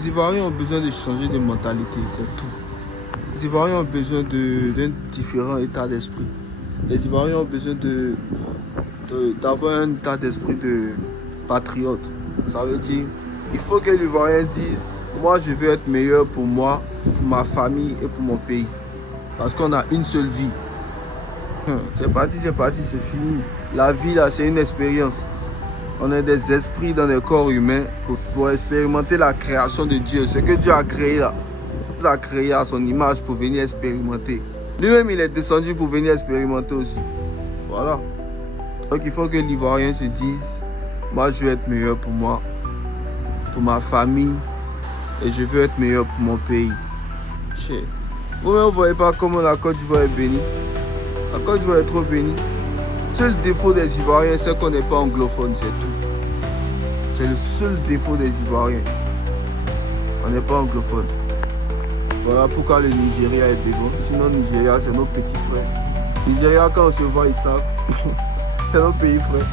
Les Ivoiriens ont besoin de changer de mentalité, c'est tout. Les Ivoiriens ont besoin d'un différent état d'esprit. Les Ivoiriens ont besoin d'avoir un état d'esprit de patriote. Ça veut dire, il faut que l'Ivoirien dise, moi je veux être meilleur pour moi, pour ma famille et pour mon pays. Parce qu'on a une seule vie. C'est parti, c'est fini. La vie là, c'est une expérience. On est des esprits dans des corps humains pour expérimenter la création de Dieu. Ce que Dieu a créé là. Il a créé à son image pour venir expérimenter. Lui-même, il est descendu pour venir expérimenter aussi. Voilà. Donc il faut que l'Ivoirien se dise, moi je veux être meilleur pour moi, pour ma famille, et je veux être meilleur pour mon pays. Vous-même, vous ne voyez pas comment la Côte d'Ivoire est bénie. La Côte d'Ivoire est trop bénie. Le seul défaut des Ivoiriens, c'est qu'on n'est pas anglophone, c'est tout. C'est le seul défaut des Ivoiriens. On n'est pas anglophone. Voilà pourquoi le Nigeria est devant. Sinon, le Nigeria, c'est nos petits frères. Le Nigeria, quand on se voit, ils savent. C'est nos pays frères.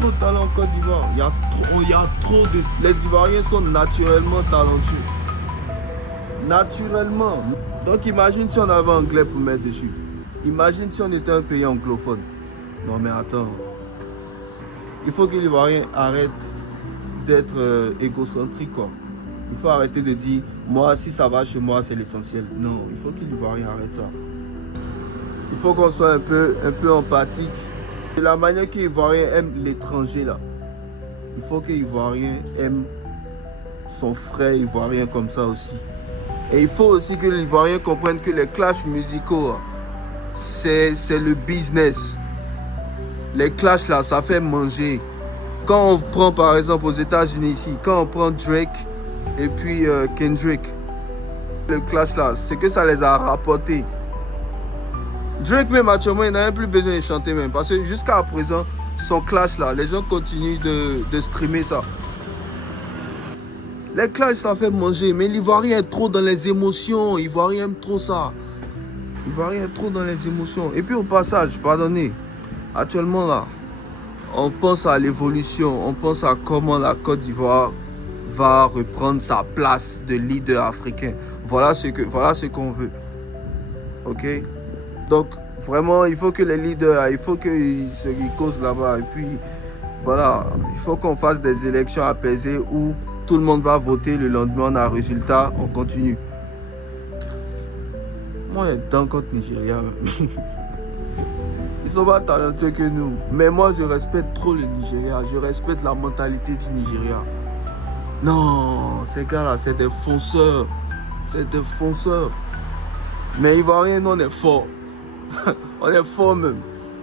Trop de talent en Côte d'Ivoire. Il y a trop de... Les Ivoiriens sont naturellement talentueux. Naturellement. Donc imagine si on avait anglais pour mettre dessus. Imagine si on était un pays anglophone. Non mais attends. Il faut que l'Ivoirien arrête d'être égocentrique quoi. Il faut arrêter de dire, moi si ça va chez moi c'est l'essentiel. Non, il faut que l'Ivoirien arrête ça. Il faut qu'on soit un peu empathique. De la manière que l'Ivoirien aime l'étranger là. Il faut que l'Ivoirien aime son frère Ivoirien comme ça aussi. Et il faut aussi que l'Ivoirien comprenne que les clashs musicaux, c'est le business. Les clashs là, ça fait manger. Quand on prend par exemple aux États-Unis ici, quand on prend Drake et puis Kendrick, le clash là, c'est que ça les a rapportés. Drake même actuellement, il n'a même plus besoin de chanter même. Parce que jusqu'à présent, son clash là, les gens continuent de streamer ça. Les clashs, ça fait manger. Mais l'Ivoirien est trop dans les émotions. L'Ivoirien aime trop ça. L'Ivoirien est trop dans les émotions. Et puis au passage, pardonnez. Actuellement là, on pense à l'évolution. On pense à comment la Côte d'Ivoire va reprendre sa place de leader africain. Voilà ce qu'on veut. Ok? Donc, vraiment, il faut que les leaders, il faut qu'ils se causent là-bas. Et puis, voilà, il faut qu'on fasse des élections apaisées où tout le monde va voter. Le lendemain, on a un résultat, on continue. Moi, je suis dans contre Nigeria. Ils sont pas talentueux que nous. Mais moi, je respecte trop le Nigeria. Je respecte la mentalité du Nigeria. Non, ces gars-là, c'est des fonceurs. C'est des fonceurs. Mais Ivoiriens, nous, on est forts. On est fort même.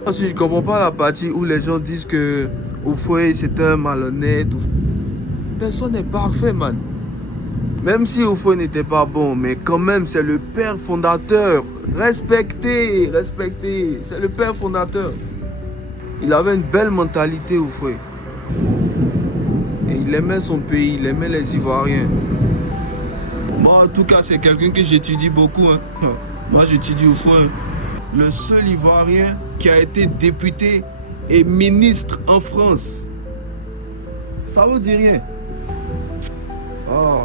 Si je comprends pas la partie où les gens disent que Houphouët c'est un malhonnête. Personne n'est parfait, man. Même si Houphouët n'était pas bon, mais quand même c'est le père fondateur. Respectez. C'est le père fondateur. Il avait une belle mentalité, Houphouët. Et il aimait son pays, il aimait les Ivoiriens. Moi, en tout cas, c'est quelqu'un que j'étudie beaucoup. Hein. Moi, j'étudie Houphouët. Le seul Ivoirien qui a été député et ministre en France. Ça vous dit rien? Oh,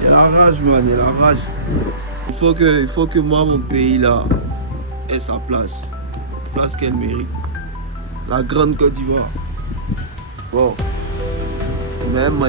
il y a la rage, man, il y a la rage. Il faut que moi, mon pays, là, ait sa place. La place qu'elle mérite. La grande Côte d'Ivoire. Bon. Même,